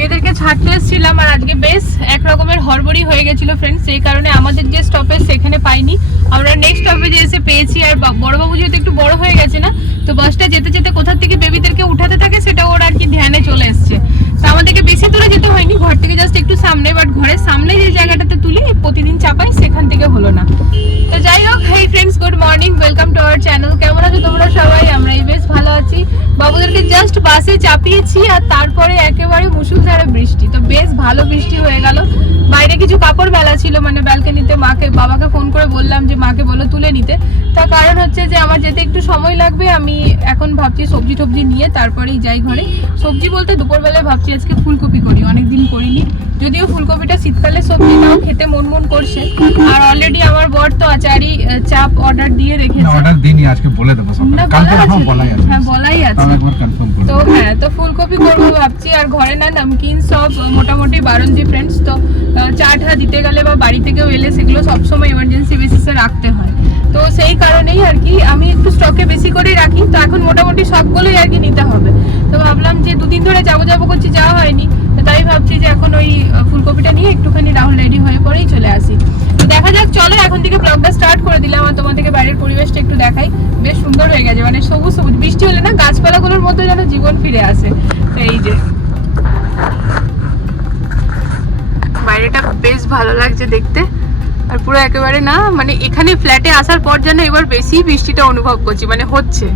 মেয়েদেরকে ছাড়তে এসেছিলাম আর আজকে বেশ এক রকমের হড়বড়ি হয়ে গেছিল ফ্রেন্ডস সেই কারণে আমাদের যে স্টপেজ সেখানে পাইনি। আমরা নেক্সট স্টপেজে এসে পেয়েছি আর বড়বাবু যেহেতু একটু বড় হয়ে গেছে না, তো বাসটা যেতে যেতে কোথার থেকে বেবিদেরকে উঠাতে থাকে সেটা ওরা আর কি ধ্যানে চলে এসছে। আমাদেরকে বেশি দূরে যেতে হয়নি, ঘর থেকে জাস্ট একটু সামনে বাট ঘরের সামনে যে জায়গাটাতে তুলি, প্রতিদিন চাপাই সেখান থেকে হলো না। তো যাই হোক hey friends good morning welcome to our channel কেমন আছো তোমরা সবাই? আমরা এই বেশ ভালো আছি। বাবুদেরকে জাস্ট বাসে চাপিয়েছি, আর তারপরে একেবারে মুসুলধারে বৃষ্টি। তো বেশ ভালো বৃষ্টি হয়ে গেল। বাইরে কিছু কাপড় বেলা ছিল মানে ব্যালকনিতে মাকে বাবাকে ফোন করে বললাম যে মাকে বলো তুলে নিতে। তার কারণ হচ্ছে যে আমার যেতে একটু সময় লাগবে আমি এখন ভাবছি সবজি টবজি নিয়ে তারপরেই যাই ঘরে। সবজি বলতে দুপুরবেলায় ভাবছি আজকে ফুলকপি করি অনেকদিন করিনি। যদিও ফুলকপিটা শীতকালে সবজি নাও খেতে মন মন করছে। আর অলরেডি আমার বর তো আচারি চাপ অর্ডার দিয়ে রেখেছে। অর্ডার দিইনি আজকে বলে দেবো সব। না কালকে বলা বলাই আছে। হ্যাঁ বলাই আছে। তাও একবার কনফার্ম তো হ্যাঁ তো ফুলকপি করব ভাবছি আর ঘরে না নামকিন সব মোটামুটি বারঞ্জি ফ্রেন্ডস তো আহ, চা টা দিতে গেলে বা বাড়ি থেকেও এলে সেগুলো সবসময় এমার্জেন্সি বেসিসে রাখতে হয়। তো সেই কারণেই আর কি আমি একটু স্টকে বেশি করেই রাখি। তো এখন মোটামুটি সবগুলোই আর কি নিতে হবে। তো ভাবলাম যে দুদিন ধরে যাব যাব করছি যাওয়া হয়নি। তো তাই ভাবছি যে এখন ওই ফুলকপিটা নিয়ে একটুখানি রাহুল রেডি হয়ে পরেই চলে আসি। তো দেখা যাক চলো এখন থেকে ব্লগটা স্টার্ট করে দিলাম আর তোমাদেরকে বাইরের পরিবেশটা একটু দেখাই। বেশ সুন্দর হয়ে গেছে মানে সবুজ সবুজ। বৃষ্টি হলে না গাছপালাগুলোর মধ্যে যেন জীবন ফিরে আসে। তো এই যে। বাইরেটা বেশ ভালো লাগছে দেখতে। আর পুরো একেবারে না মানে এখানে ফ্ল্যাটে আসার পর যেন এবার বেশি বৃষ্টিটা অনুভব করছি মানে হচ্ছে।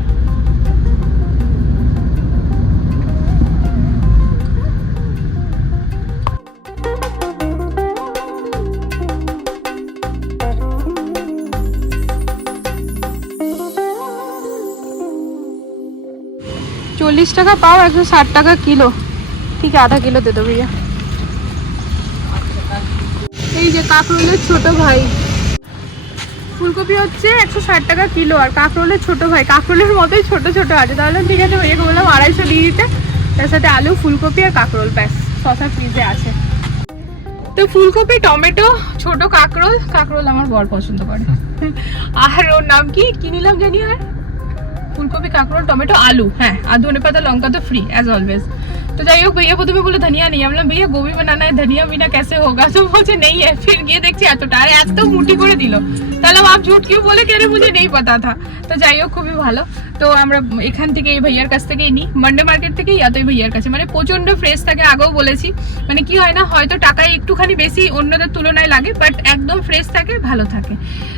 চল্লিশ টাকা পাও, একশো ষাট টাকা কিলো। ঠিক আধা কিলো দে দো भैया এই যে কাঁকরোলের ছোট ভাই। ফুলকপি হচ্ছে একশো ষাট টাকা কিলো, আর কাঁকরোলের ছোট ভাই। কাঁকরোলের মতোই ছোট ছোট আছে। তাহলে ঠিক আছে ভাইয়াকে বললাম আড়াইশো দিয়ে দিতে। তার সাথে আলু, ফুলকপি আর কাঁকরোল, ব্যাস। শশা ফ্রিজে আছে। তো ফুলকপি, টমেটো, ছোট কাঁকরোল। কাঁকরোল আমার বর পছন্দ করে। আর ওর নাম কি? কি নিলাম জানি আর? ফুলকপি কাঁকরোল টমেটো আলু। হ্যাঁ আর ধনে পাতা লঙ্কা তো ফ্রি অ্যাজ অলওয়েজ তো যাই হোক ভাইয়া প্রথমে বলে ধনিয়া নিয়ে আমলাম ভাইয়া গোবি বানানা ধনিয়া বিনা কেসে হোগা? তো বলছে নেই ফির গিয়ে দেখছি এতটা আর এত মুটি করে দিল। তাহলে আপ ঝুট কিউ বলে কে রে মুঝে নেই পাতা থা? তো যাই হোক খুবই ভালো। তো আমরা এখান থেকে এই ভাইয়ার কাছ থেকেই নিই। মন্ডে মার্কেট থেকেই এত এই ভাইয়ার কাছে। মানে প্রচণ্ড ফ্রেশ থাকে আগেও বলেছি। মানে কি হয় না হয়তো টাকায় একটুখানি বেশি অন্যদের তুলনায় লাগে বাট একদম ফ্রেশ থাকে ভালো থাকে।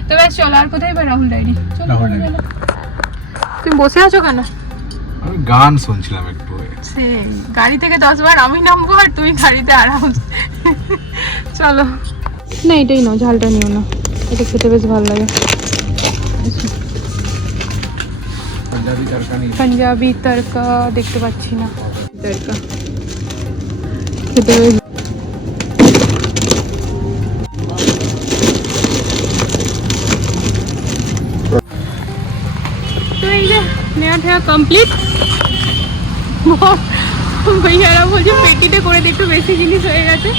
তো ব্যাস চলো আর কোথায় বা রাহুল ডাইরি? চলো তুমি বসে আছো কেন? আমি গান শুনছিলাম একটু সেই গাড়ি থেকে দশ বার আমি নামবো আর তুমি গাড়িতে আরাম চলো। না এটাই নাও ঝালটা নিও না। এটা খেতে বেশ ভালো লাগে। পাঞ্জাবি তরকা দেখতে পাচ্ছি না। তরকা খেতে বেশ নেওয়া কমপ্লিট ভাইয়ারা বলছে পেটিতে করে দিয়ে একটু বেশি জিনিস হয়ে গেছে।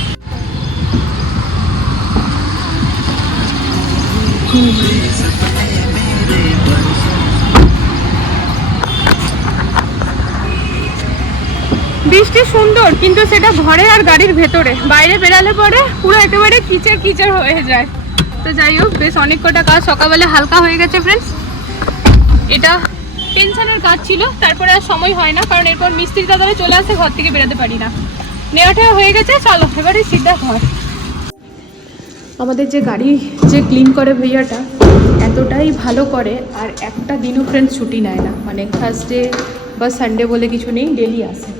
বৃষ্টি সুন্দর, কিন্তু সেটা ঘরে আর গাড়ির ভেতরে। বাইরে বেরালে পরে পুরো একেবারে কিচের কিচের হয়ে যায়। তো যাই হোক, বেশ অনেক কটা কাজ সকালবেলা হালকা হয়ে গেছে ফ্রেন্ডস এটা টেনশনের কাজ ছিল, তারপরে আর সময় হয় না, কারণ এরপর মিস্ত্রি দাদারা চলে আসে, ঘর থেকে বেরোতে পারি না। নেওয়াটা হয়ে গেছে, চলো, এবারে সিধা ঘর। আমাদের যে গাড়ি যে ক্লিন করে ভাইয়াটা, এতটাই ভালো করে, আর একটা দিনও ফ্রেন্ড ছুটি নেয় না। মানে থার্সডে বা সানডে বলে কিছু নেই ডেলি আসে।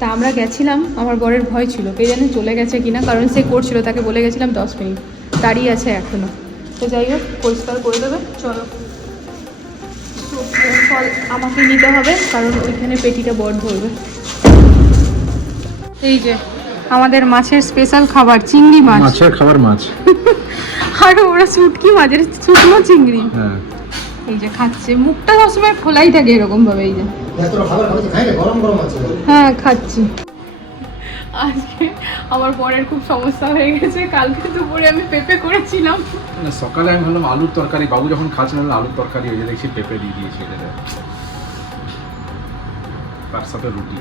তা আমরা গেছিলাম, আমার বরের ভয় ছিল, কে জানে চলে গেছে কিনা, কারণ সে করছিল, তাকে বলে গেছিলাম দশ মিনিট। দাঁড়িয়ে আছে এখনও তো যাই হোক, পরিষ্কার করে দেবে, চলো। ফল আমাকে নিতে হবে কারণ ওইখানে পেটিটা বড় ধরবে। এই যে আমাদের মাছের স্পেশাল খাবার চিংড়ি মাছ। মাছের খাবার মাছ। আর ওরা শুটকি মাছের শুকনো চিংড়ি। হ্যাঁ। এই যে খাচ্ছে। মুখটা সবসময় খোলাই থাকে এরকম ভাবে এই যে। তোর খাবার খাচ্ছি গরম গরম আছে। হ্যাঁ খাচ্ছি। আজকে আমার বরের খুব সমস্যা হয়ে গেছে। কালকে দুপুরে আমি পেঁপে করেছিলাম। না, সকালে আমি ভাবলাম আলুর তরকারি বাবু যখন আলুর তরকারি হয়ে দেখছি পেঁপে দিয়ে দিয়েছি এটা তার সাথে রুটি।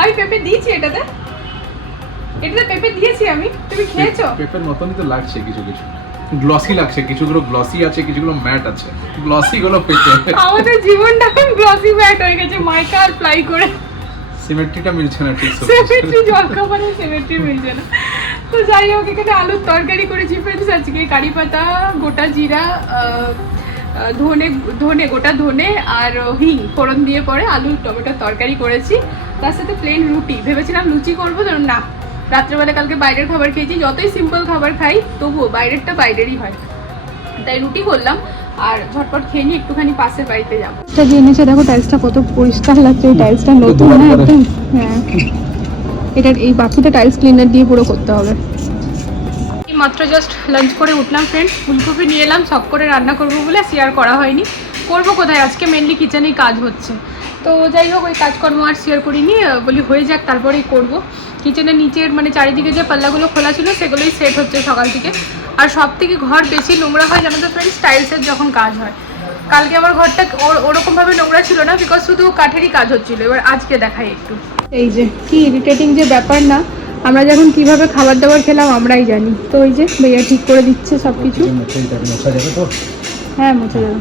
আমি পেঁপে দিয়েছি এটাতে। এটাতে পেঁপে দিয়েছি আমি। তুমি খেয়েছো? পেপের মতনই তো লাগছে কিছু কিছু। গ্লসি লাগছে কিছুগুলো গ্লসি আছে কিছুগুলো ম্যাট আছে। গ্লসি গুলো পেপে। আমাদের জীবনটা এখন গ্লসি ব্যাট হয়ে গেছে মাইকা আর ফ্লাই করে। সিমেট্রিটা মিলছে না ঠিক সেমেট্রি জলখাবারে সেমেট্রি মিলছে না। তো যাই হোক এখানে আলুর তরকারি করেছি ফ্রেন্ডস আজকে কারি পাতা গোটা জিরা ধনে ধনে গোটা ধনে আর হিং ফোড়ন দিয়ে পরে আলু টমেটোর তরকারি করেছি। তার সাথে প্লেন রুটি। ভেবেছিলাম লুচি করব তো না রাত্রেবেলা কালকে বাইরের খাবার খেয়েছি। যতই সিম্পল খাবার খাই তবুও বাইরেরটা বাইরেরই হয়। তাই রুটি করলাম। আর ঝটপট খেয়ে নিয়ে একটুখানি পাশের বাড়িতে যাব। এটা যে এনেছে দেখো টাইলসটা কত পরিষ্কার লাগছে এই টাইলসটা নতুন না একদম হ্যাঁ। এটার এই বাকিটা টাইলস ক্লিনার দিয়ে পুরো করতে হবে। মাত্র জাস্ট লাঞ্চ করে উঠলাম ফ্রেন্ড ফুলকপি নিয়ে এলাম সব করে রান্না করব বলে শেয়ার করা হয়নি। করব কোথায়? আজকে মেনলি কিচেনেই কাজ হচ্ছে। তো যাই হোক ওই কাজকর্ম আর শেয়ার করিনি বলি হয়ে যাক তারপরেই করব। কিচেনের নিচের মানে চারিদিকে যে পাল্লাগুলো খোলা ছিল সেগুলোই সেট হচ্ছে সকাল থেকে। আর সব থেকে ঘর বেশি নোংরা হয় জানো তো ফ্রেন্ডস টাইলসের যখন কাজ হয়। কালকে আমার ঘরটা ওর- ওরকমভাবে নোংরা ছিল না বিকজ শুধু কাঠেরই কাজ হচ্ছিল। এবার আজকে দেখাই একটু। এই যে কি ইরিটেটিং যে ব্যাপার না আমরা যখন কীভাবে খাবার দাবার খেলাম আমরাই জানি। তো ওই যে ভাইয়া ঠিক করে দিচ্ছে সব কিছু হ্যাঁ মুছে যাবে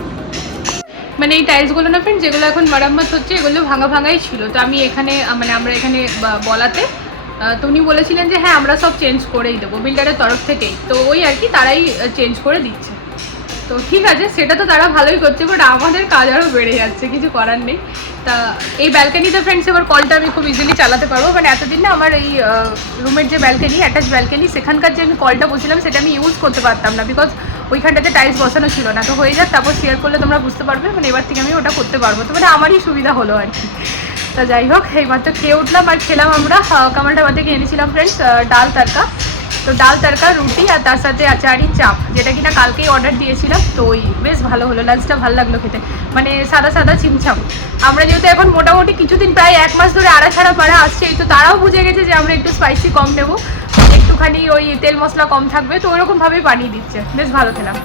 মানে এই টাইলসগুলো না ফ্রেন্ড যেগুলো এখন মারাম্মত হচ্ছে এগুলো ভাঙা ভাঙাই ছিল। তো আমি এখানে মানে আমরা এখানে বলাতে তো উনি বলেছিলেন যে হ্যাঁ আমরা সব চেঞ্জ করেই দেবো বিল্ডারের তরফ থেকেই। তো ওই আর কি তারাই চেঞ্জ করে দিচ্ছে। তো ঠিক আছে, সেটা তো তারা ভালোই করছে বাট আমাদের কাজ আরও বেড়ে যাচ্ছে, কিছু করার নেই। তা এই ব্যালকানিতে ফ্রেন্ডস এবার কলটা আমি খুব ইজিলি চালাতে পারব মানে এতদিন না আমার এই রুমের যে ব্যালকানি অ্যাটাচ ব্যালকানি সেখানকার যে আমি কলটা বলছিলাম, সেটা আমি ইউজ করতে পারতাম না বিকজ ওইখানটাতে টাইলস বসানো ছিল না। তো হয়ে যাক, তারপর শেয়ার করলে তোমরা বুঝতে পারবে মানে এবার থেকে আমি ওটা করতে পারব। তো মানে আমারই সুবিধা হলো আর কি। তা যাই হোক। এইমাত্র খেয়ে উঠলাম আর খেলাম আমরা। কামালটা থেকে এনেছিলাম ফ্রেন্ডস ডাল তরকা তো ডাল তরকা রুটি আর তার সাথে আচারি চাপ, যেটা কিনা কালকেই অর্ডার দিয়েছিলাম। তো ওই বেশ ভালো হলো লাঞ্চটা ভালো লাগল খেতে। মানে সাদা সাদা চিমচাম আমরা যেহেতু এখন মোটামুটি কিছুদিন প্রায় এক মাস ধরে আড়া ছাড়া পাড়া আসছে তো তারাও বুঝে গেছে যে আমরা একটু স্পাইসি কম নেব। একটুখানি ওই তেল মশলা কম থাকবে, তো ওরকমভাবেই বানিয়ে দিচ্ছে। বেশ ভালো খেলাম।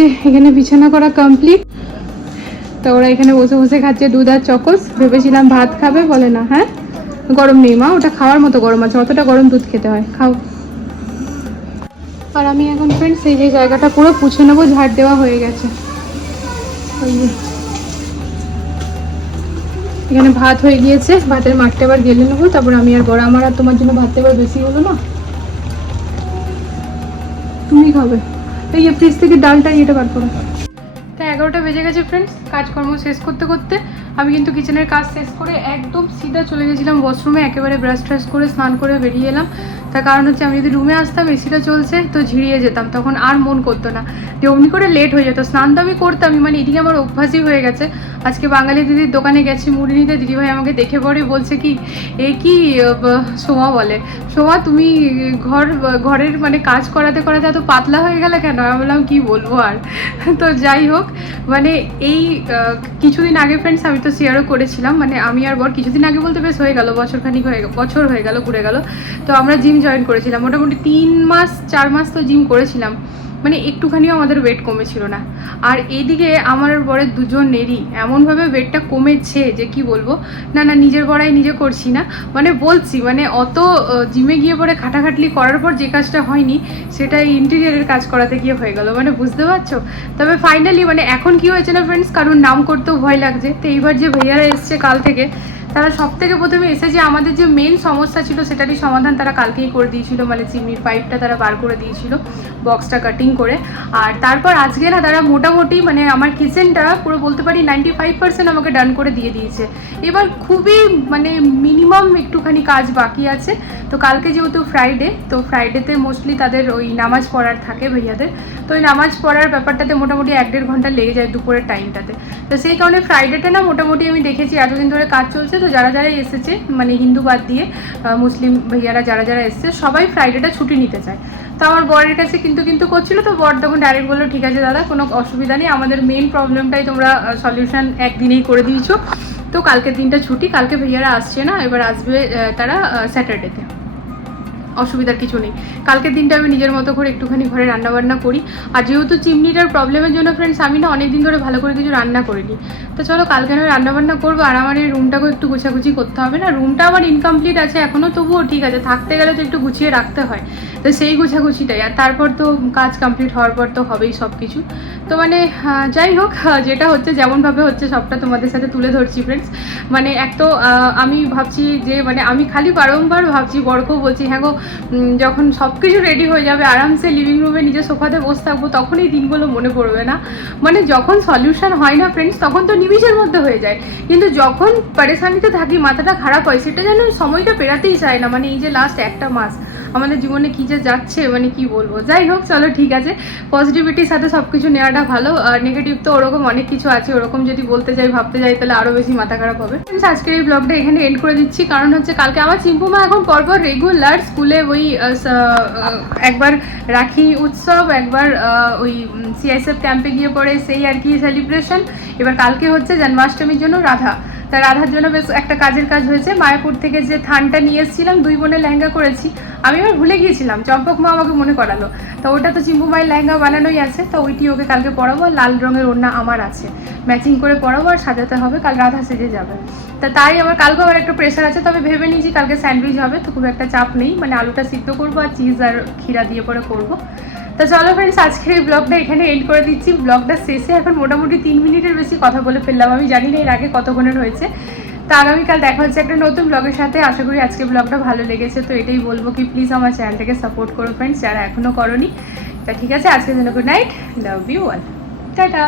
যে এখানে বিছানা করা কমপ্লিট তো ওরা এখানে বসে বসে খাচ্ছে দুধ আর চকস। ভেবেছিলাম ভাত খাবে, বলে না হ্যাঁ? গরম নেই মা, ওটা খাওয়ার মতো গরম আছে, অতটা গরম দুধ খেতে হয়। খাও। আর আমি এখন ফ্রেন্ডস এই যে জায়গাটা পুরো পুছে নেব, ঝাড় দেওয়া হয়ে গেছে। এখানে ভাত হয়ে গিয়েছে, ভাতের মাঠটা এবার গেলে নেব, তারপর আমি আর বড়, আমার আর তোমার জন্য ভাতটা এবার বেশি হলো না। তুমি খাবে। এই ফ্রিজ থেকে ডালটা এটা বার করো। তা এগারোটা বেজে গেছে ফ্রেন্ডস কাজকর্ম শেষ করতে করতে। আমি কিন্তু কিচেনের কাজ শেষ করে একদম সিধা চলে গেছিলাম ওয়াশরুমে একেবারে ব্রাশ ট্রাশ করে স্নান করে বেরিয়ে এলাম। তার কারণ হচ্ছে আমি যদি রুমে আসতাম এসিটা চলছে, তো ঝিরিয়ে যেতাম, তখন আর মন করতো না। যে অমনি করে লেট হয়ে যেত। স্নান তো আমি করতামই মানে এদিকে আমার অভ্যাসই হয়ে গেছে। আজকে বাঙালি দিদির দোকানে গেছি মুড়ি নিতে দিদিভাই আমাকে দেখে পরে বলছে কি, এ কি সোমা বলে। সোমা, তুমি ঘর, ঘরের মানে কাজ করাতে করাতে এত পাতলা হয়ে গেলে কেন? আমি বললাম, কী বলব আর? তো যাই হোক মানে এই কিছুদিন আগে ফ্রেন্ডস আমি তো শেয়ারও করেছিলাম। মানে আমি আর বর কিছুদিন আগে বলতে বেশ হয়ে গেল, বছরখানিক হয়ে বছর হয়ে গেল, ঘুরে গেল। তো আমরা জিম জয়েন করেছিলাম। মোটামুটি তিন মাস, চার মাস তো জিম করেছিলাম। মানে একটুখানিও আমাদের ওয়েট কমেছিল না। আর এইদিকে আমার বরের দুজনেরই এমনভাবে ওয়েটটা কমেছে যে কি বলব? না না, নিজের বড়াই নিজে করছি না। মানে বলছি মানে অত জিমে গিয়ে পরে খাটাখাটলি করার পর যে কাজটা হয়নি সেটা ইন্টেরিয়ারের কাজ করাতে গিয়ে হয়ে গেল। মানে বুঝতে পারছ? তবে ফাইনালি মানে এখন কি হয়েছে না ফ্রেন্ডস কারণ নাম করতেও ভয় লাগছে। তো এইবার যে ভাইয়ারা এসছে কাল থেকে তারা সব থেকে প্রথমে এসে যে আমাদের যে মেন সমস্যা ছিল সেটারই সমাধান তারা কালকেই করে দিয়েছিল মানে চিমনির পাইপটা তারা বার করে দিয়েছিল বক্সটা কাটিং করে। আর তারপর আজকে না তারা মোটামুটি মানে আমার কিচেনটা পুরো বলতে পারি নাইনটি ফাইভ পার্সেন্ট আমাকে ডান করে দিয়ে দিয়েছে। এবার খুবই মানে মিনিমাম একটুখানি কাজ বাকি আছে। তো কালকে যেহেতু ফ্রাইডে তো ফ্রাইডেতে মোস্টলি তাদের ওই নামাজ পড়ার থাকে ভাইয়াদের। তো ওই নামাজ পড়ার ব্যাপারটাতে মোটামুটি এক দেড় ঘণ্টা লেগে যায় দুপুরের টাইমটাতে তো সেই কারণে ফ্রাইডেটা না মোটামুটি আমি দেখেছি, এতদিন ধরে কাজ চলছে তো যারা যারা এসেছে মানে হিন্দু বাদ দিয়ে মুসলিম ভাইয়ারা যারা যারা এসেছে, সবাই ফ্রাইডেটা ছুটি নিতে চায়। তো আমার বরের কাছে কিন্তু কিন্তু করছিল, তো বর তখন ডাইরেক্ট বলল, ঠিক আছে দাদা, কোনো অসুবিধা নেই, আমাদের মেন প্রবলেমটাই তোমরা সলিউশন একদিনেই করে দিয়েছ। তো কালকের দিনটা ছুটি, কালকে ভাইয়ারা আসছে না, এবার আসবে তারা স্যাটারডেতে অসুবিধার কিছু নেই। কালকের দিনটা আমি নিজের মতো করে একটুখানি ঘরে রান্না বান্না করি। আর যেহেতু চিমনিটার প্রবলেমের জন্য ফ্রেন্ডস আমি না অনেকদিন ধরে ভালো করে কিছু রান্না করিনি। তো চলো কালকে আমি রান্না বান্না করব আর আমার এই রুমটাকেও একটু গুছাগুছি করতে হবে না। রুমটা আমার ইনকমপ্লিট আছে এখনও তবুও ঠিক আছে। থাকতে গেলে তো একটু গুছিয়ে রাখতে হয়। তো সেই গুছাগুছিটাই। আর তারপর তো কাজ কমপ্লিট হওয়ার পর তো হবেই সব কিছু তো মানে যাই হোক যেটা হচ্ছে, যেমনভাবে হচ্ছে, সবটা তোমাদের সাথে তুলে ধরছি ফ্রেন্ডস মানে এক তো আমি ভাবছি যে মানে আমি খালি বারংবার ভাবছি বরকেও বলছি হ্যাঁ গো যখন সব কিছু রেডি হয়ে যাবে, আরামসে লিভিং রুমে নিজের সোফাতে বসে থাকব তখন এই দিনগুলো মনে পড়বে না। মানে যখন সলিউশন হয় না ফ্রেন্ডস তখন তো নিমিষের মধ্যে হয়ে যায়। কিন্তু যখন পরেশানিতে থাকি, মাথাটা খারাপ হয়, সেটা যেন সময়টা পেরাতেই চায় না। মানে এই যে লাস্ট একটা মাস আমাদের জীবনে কি যে যাচ্ছে মানে কি বলব? যাই হোক চলো ঠিক আছে। পজিটিভিটির সাথে সব কিছু নেওয়াটা ভালো আর নেগেটিভ তো ওরকম অনেক কিছু আছে। ওরকম যদি বলতে যাই ভাবতে যাই তাহলে আরও বেশি মাথা খারাপ হবে। Friends, আজকের এই ব্লগটা এখানে এন্ড করে দিচ্ছি। কারণ হচ্ছে কালকে আমার চিম্পুমা এখন পরপর রেগুলার স্কুলে ওই একবার রাখি উৎসব একবার ওই সিআইএসএফ ক্যাম্পে গিয়ে পড়ে সেই আর কি সেলিব্রেশন এবার কালকে হচ্ছে জন্মাষ্টমীর জন্য রাধা। তা রাধার জন্য বেশ একটা কাজের কাজ হয়েছে। মায়াপুর থেকে যে থানটা নিয়ে এসেছিলাম, দুই বোনে লেহেঙ্গা করেছি। আমি এবার ভুলে গিয়েছিলাম, চম্পক মা আমাকে মনে করালো। তো ওটা তো চিম্পু মায়ের লেহেঙ্গা বানানোই আছে, তো ওইটি ওকে কালকে পরাবো, আর লাল রঙের ওড়না আমার আছে। ম্যাচিং করে পরাবো আর সাজাতে হবে, কাল রাধা সেজে যাবে। তা তাই আমার কালকে আমার একটা প্রেশার আছে, তবে ভেবে নিয়েছি কালকে স্যান্ডউইচ হবে, তো খুব একটা চাপ নেই। মানে আলুটা সিদ্ধ করব আর চিজ আর ক্ষীরা দিয়ে পরে করব। তো চলো ফ্রেন্ডস আজকের এই ব্লগটা এখানে এন্ড করে দিচ্ছি। ব্লগটা শেষে এখন মোটামুটি তিন মিনিটের বেশি কথা বলে ফেললাম। আমি জানি না এর আগে কতক্ষণের হয়েছে। তো আগামীকাল দেখা হচ্ছে একটা নতুন ব্লগের সাথে। আশা করি আজকে ব্লগটা ভালো লেগেছে। তো এটাই বলব কি প্লিজ আমার চ্যানেলটাকে সাপোর্ট করো ফ্রেন্ডস যারা এখনও করনি। তা ঠিক আছে, আজকের জন্য good night love you all tata!